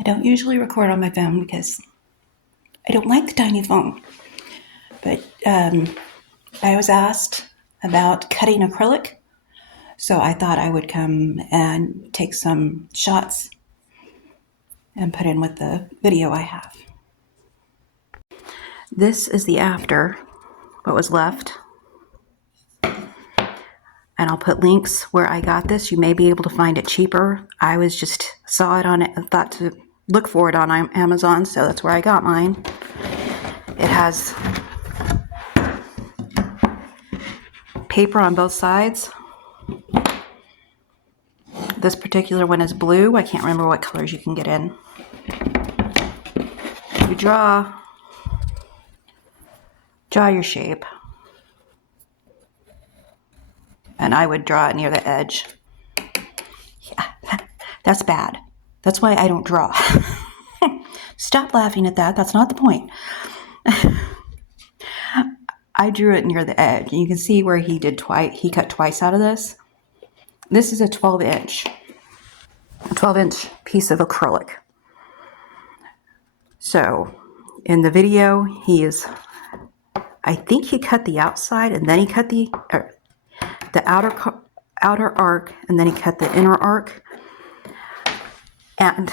I don't usually record on my phone because I don't like the tiny phone. But I was asked about cutting acrylic, so I thought I would come and take some shots and put in with the video I have. This is the after, what was left. And I'll put links where I got this. You may be able to find it cheaper. I was just saw it on it and thought to look for it on Amazon, so that's where I got mine. It has paper on both sides. This particular one is blue. I can't remember what colors you can get in. You draw your shape. And I would draw it near the edge. Yeah, that's bad. That's why I don't draw. Stop laughing at that. That's not the point. I drew it near the edge. You can see where he did twice. He cut twice out of this. This is a 12-inch piece of acrylic. So in the video, I think he cut the outside and then he cut the outer arc, and then he cut the inner arc. And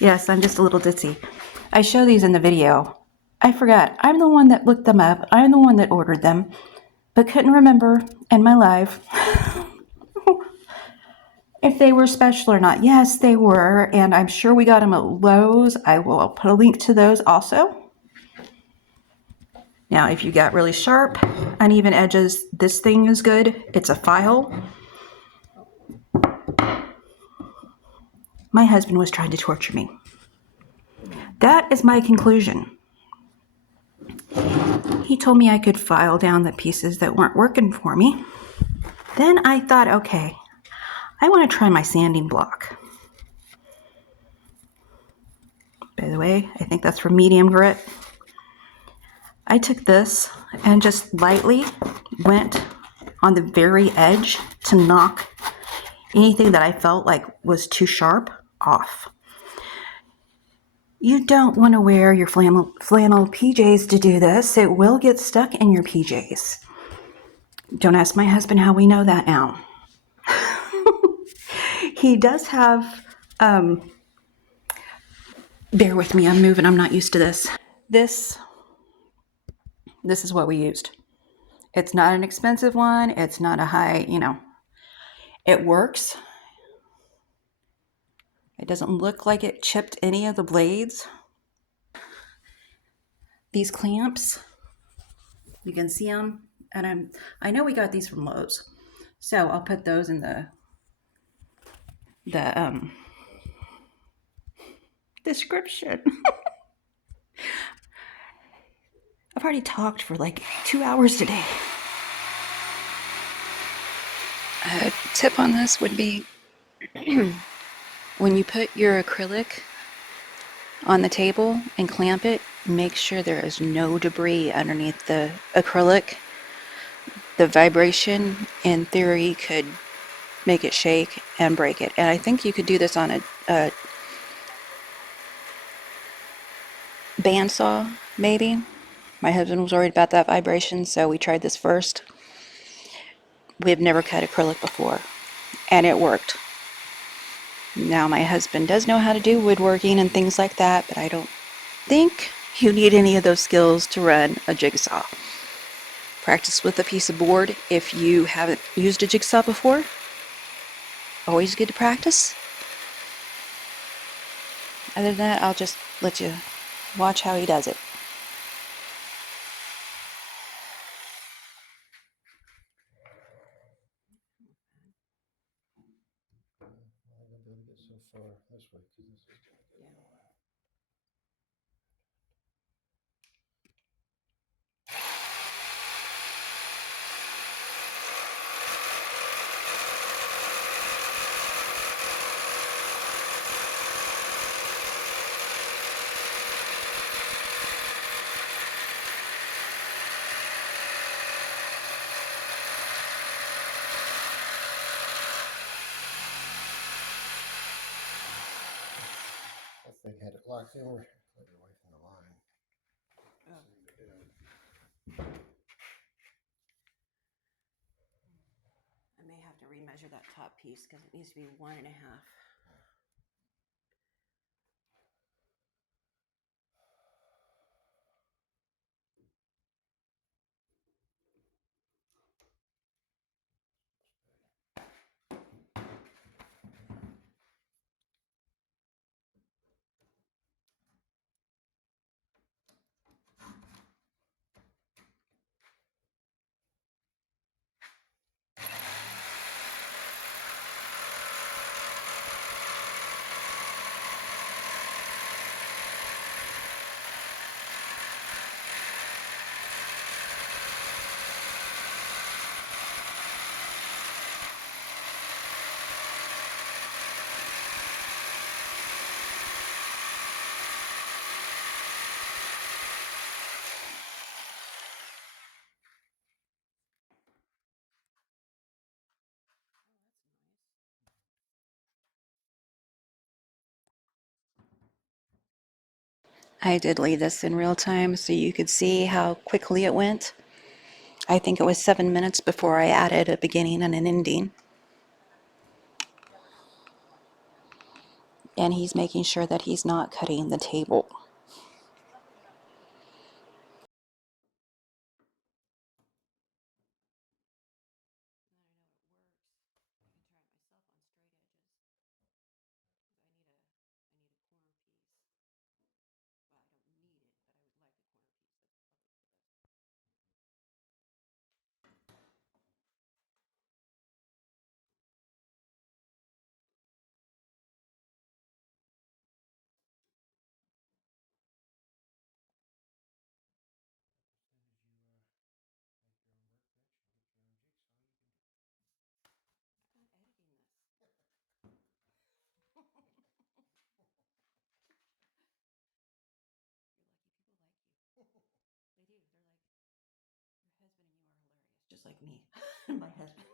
yes, I'm just a little ditzy. I show these in the video. I forgot. I'm the one that looked them up. I'm the one that ordered them, but couldn't remember in my life if they were special or not. Yes, they were, and I'm sure we got them at Lowe's. I will put a link to those also. Now, if you got really sharp, uneven edges, this thing is good. It's a file. My husband was trying to torture me. That is my conclusion. He told me I could file down the pieces that weren't working for me. Then I thought, okay, I want to try my sanding block. By the way, I think that's for medium grit. I took this and just lightly went on the very edge to knock anything that I felt like was too sharp off. You don't want to wear your flannel PJs to do this. It will get stuck in your PJs. Don't ask my husband how we know that now. He does have, bear with me, I'm moving, I'm not used to this. This is what we used. It's not an expensive one. It's not a high, it works. It doesn't look like it chipped any of the blades. These clamps, you can see them, and I know we got these from Lowe's, so I'll put those in the description. I've already talked for like 2 hours today. A tip on this would be when you put your acrylic on the table and clamp it, make sure there is no debris underneath the acrylic. The vibration, in theory, could make it shake and break it. And I think you could do this on a bandsaw, maybe. My husband was worried about that vibration, so we tried this first. We've never cut acrylic before, and it worked. Now my husband does know how to do woodworking and things like that, but I don't think you need any of those skills to run a jigsaw. Practice with a piece of board if you haven't used a jigsaw before. Always good to practice. Other than that, I'll just let you watch how he does it. thing had it locked in, we're clearly away from the line. Oh. I may have to remeasure that top piece because it needs to be 1.5. I did leave this in real time so you could see how quickly it went. I think it was 7 minutes before I added a beginning and an ending. And he's making sure that he's not cutting the table. Just like me and my husband.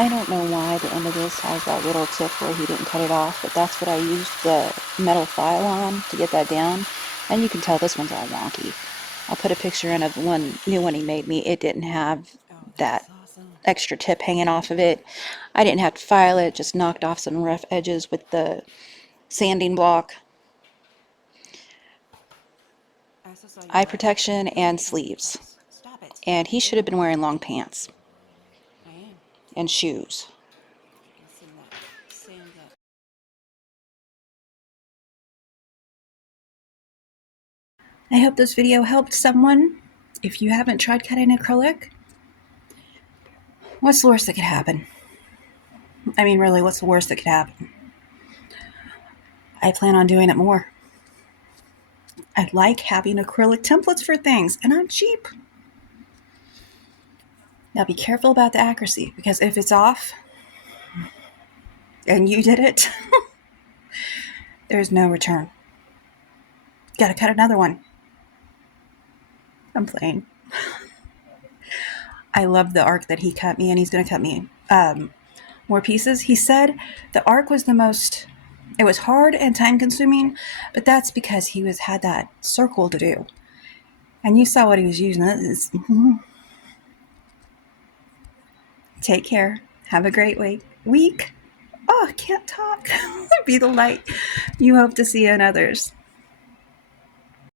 I don't know why the end of this has that little tip where he didn't cut it off, but that's what I used the metal file on to get that down. And you can tell this one's all wonky. I'll put a picture in of the new one he made me. It didn't have that extra tip hanging off of it. I didn't have to file it, just knocked off some rough edges with the sanding block. Eye protection and sleeves. And he should have been wearing long pants and shoes. I hope this video helped someone. If you haven't tried cutting acrylic, what's the worst that could happen? I mean, really, what's the worst that could happen? I plan on doing it more. I like having acrylic templates for things, and I'm cheap. Now be careful about the accuracy, because if it's off, and you did it, there's no return. Gotta cut another one. I'm playing. I love the arc that he cut me, and he's gonna cut me more pieces. He said the arc was the most It was hard and time consuming, but that's because he had that circle to do. And you saw what he was using. Take care. Have a great week. Oh, I can't talk. Be the light you hope to see in others.